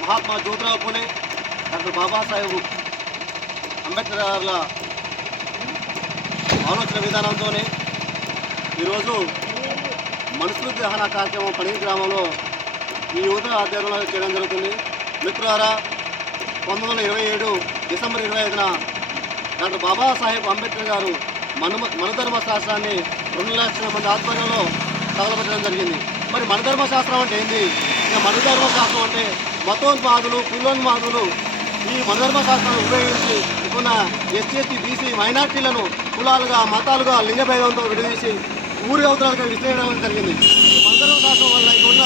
Mahatma Jyotirao Phule doctor Babasaheb Ambedkar గారుల ఆలోచన విధానంతోనే ఈరోజు మనుషుల దహన కార్యక్రమం పని గ్రామంలో ఈ యువత ఆధ్వర్యంలో చేయడం జరుగుతుంది. మిత్రులారా పంతొమ్మిది వందల ఇరవై ఏడు డిసెంబర్ ఇరవై ఐదున డాక్టర్ బాబాసాహెబ్ అంబేద్కర్ గారు మను మనుధర్మ శాస్త్రాన్ని రెండు లక్షల మంది ఆధ్వర్యంలో తగలబెట్టడం జరిగింది. మరి మనధర్మశాస్త్రం అంటే ఏంది? మనధర్మశాస్త్రం మనుధర్మ శాస్త్రం అంటే మతోన్మాదులు కులోన్మాదులు ఈ మనధర్మశాస్త్రాన్ని ఉపయోగించి ఉన్న ఎస్సీ ఎస్టీ బీసీ మైనార్టీలను కులాలుగా మతాలుగా లింగభేదంతో విడదీసి ఊరి అవతరాలుగా విశ్లేయడం జరిగింది. మనధర్మశాస్త్రం మనుధర్మ శాస్త్రం వల్ల ఇక్కడ ఉన్న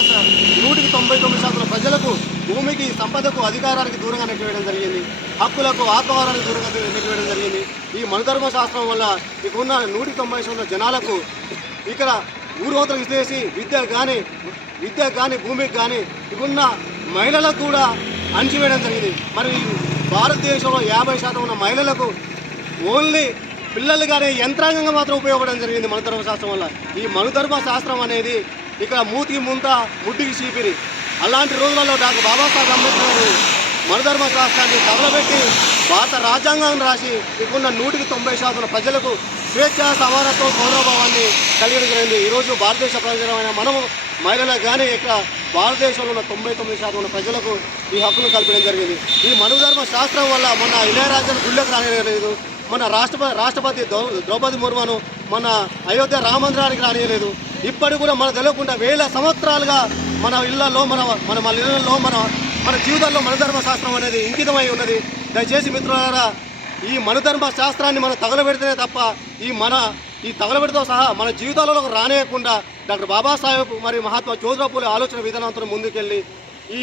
నూటికి తొంభై తొమ్మిది శాతం ప్రజలకు భూమికి సంపదకు అధికారానికి దూరంగా నెట్టివేయడం జరిగింది. హక్కులకు ఆత్మవారానికి దూరంగా నెట్టివేయడం జరిగింది. ఈ మనుధర్మ శాస్త్రం వల్ల ఇక్కడ ఉన్న నూటికి తొంభై శాతం జనాలకు ఇక్కడ ఊరోతలు విసిరేసి విద్య కానీ విద్య కానీ భూమికి కానీ ఇప్పుడున్న మహిళలకు కూడా అణిచివేయడం జరిగింది. మరి భారతదేశంలో యాభై శాతం ఉన్న మహిళలకు ఓన్లీ పిల్లలు కానీ యంత్రాంగంగా మాత్రం ఉపయోగపడడం జరిగింది మనుధర్మ శాస్త్రం వల్ల. ఈ మనుధర్మ శాస్త్రం అనేది ఇక్కడ మూతికి ముంత ముడ్డికి చీపిరి. అలాంటి రోజులలో డాక్టర్ బాబాసాహెబ్ అంబేద్కర్ గారు మనుధర్మ శాస్త్రాన్ని తగలబెట్టి భారత రాజ్యాంగాన్ని రాసి ఇప్పుడున్న నూటికి తొంభై శాతం ప్రజలకు స్వేచ్ఛ సమానత్వం గౌరవభావాన్ని కలిగడం ఈరోజు భారతదేశ ప్రజలమైన మనము మహిళలకు కానీ ఇక్కడ భారతదేశంలో ఉన్న తొంభై తొమ్మిది శాతం ఉన్న ప్రజలకు ఈ హక్కును కల్పించడం జరిగింది. ఈ మనుధర్మ శాస్త్రం వల్ల మన ఇళయరాజన్ గుళ్ళకు రానియలేదు. మన రాష్ట్రపతి రాష్ట్రపతి ద్రౌ- ద్రౌపది ముర్మును మన అయోధ్య రామందిరానికి రానియలేదు. ఇప్పటికి కూడా మన తెలియకుండా వేల సంవత్సరాలుగా మన ఇళ్ళలో మన మన మన ఇళ్ళలో మన మన జీవితాల్లో మనుధర్మ శాస్త్రం అనేది ఇంకితమై ఉన్నది. దయచేసి మిత్రులారా ఈ మనుధర్మ శాస్త్రాన్ని మనం తగలబెడితేనే తప్ప ఈ మన ఈ తగలబెడితో సహా మన జీవితాలలోకి రానేయకుండా డాక్టర్ బాబాసాహెబ్ మరియు మహాత్మా జ్యోతిరావు పూలే ఆలోచన విధానంతో ముందుకెళ్ళి ఈ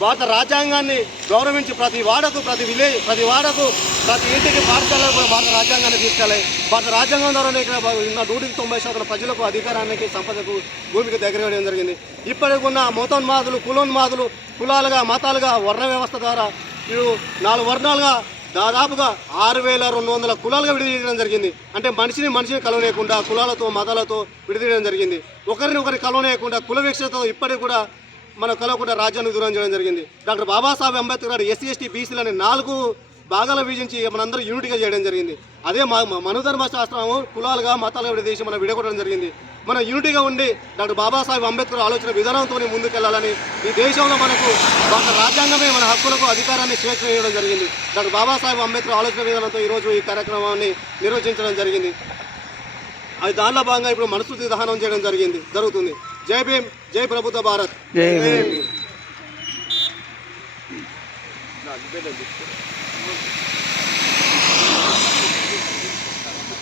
భారత రాజ్యాంగాన్ని గౌరవించి ప్రతి వాడకు ప్రతి విలేజ్ ప్రతి వాడకు ప్రతి ఇంటికి పాఠశాలలో కూడా భారత రాజ్యాంగాన్ని తీసుకెళ్ళాలి భారత రాజ్యాంగం ద్వారానే ఇక్కడ ఉన్న నూటికి తొంభై శాతం ప్రజలకు అధికారానికి సంపదకు భూమికి దగ్గర వేయడం జరిగింది. ఇప్పటికి ఉన్న మతోన్మాదులు కులోన్మాదులు కులాలుగా మతాలుగా వర్ణ వ్యవస్థ ద్వారా ఇవి నాలుగు వర్ణాలుగా దాదాపుగా ఆరు వేల రెండు వందల కులాలుగా విడదీయడం జరిగింది. అంటే మనిషిని మనిషిని కలవనేయకుండా కులాలతో మతాలతో విడదీయడం జరిగింది. ఒకరిని ఒకరి కలవనేయకుండా కుల వీక్షతో ఇప్పటికి కూడా మన కలవకుండా రాజ్యాన్ని దూరం చేయడం జరిగింది. డాక్టర్ బాబాసాహెబ్ అంబేద్కర్ గారు ఎస్సీ ఎస్టీ బీసీలని నాలుగు భాగాలు విభజించి మనందరూ యూనిట్గా చేయడం జరిగింది. అదే మా మనుధర్మ శాస్త్రం కులాలుగా మతాలుగా విడదీసి మనం విడగొట్టడం జరిగింది. మన యూనిటీగా ఉండి డాక్టర్ బాబాసాహెబ్ అంబేద్కర్ ఆలోచన విధానంతో ముందుకెళ్ళాలని ఈ దేశంలో మనకు భారత రాజ్యాంగమే మన హక్కులకు అధికారాన్ని స్వేచ్ఛ ఇవ్వడం జరిగింది. డాక్టర్ బాబాసాహెబ్ అంబేద్కర్ ఆలోచన విధానంతో ఈరోజు ఈ కార్యక్రమాన్ని నిర్వహించడం జరిగింది. అది దానిలో భాగంగా ఇప్పుడు మనస్మృతి దహనం చేయడం జరిగింది. జరుగుతుంది. జై భీమ్ జై ప్రభుత్వ భారత్. జై భీమ్.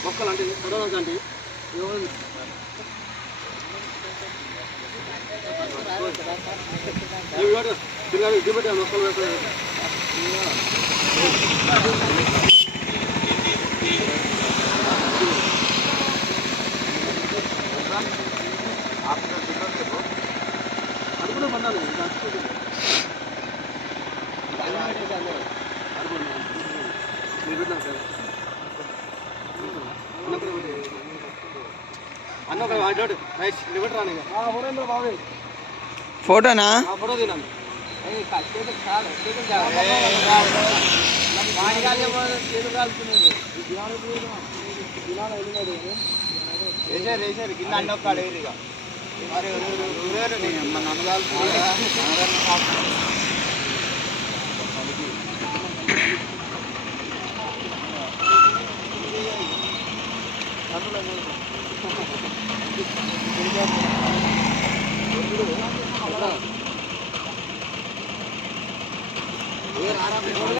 మొక్కలు అంటే కరోనా అంటే మొక్కలు వేస్తారు అది పండాలి అన్న ఒక ఫోటోనా? ఫోటోనా ఫోటో తినాలి వేసారు వేసారు కింద అన్న ఒక్క అడేరు ఇక మరి మన আর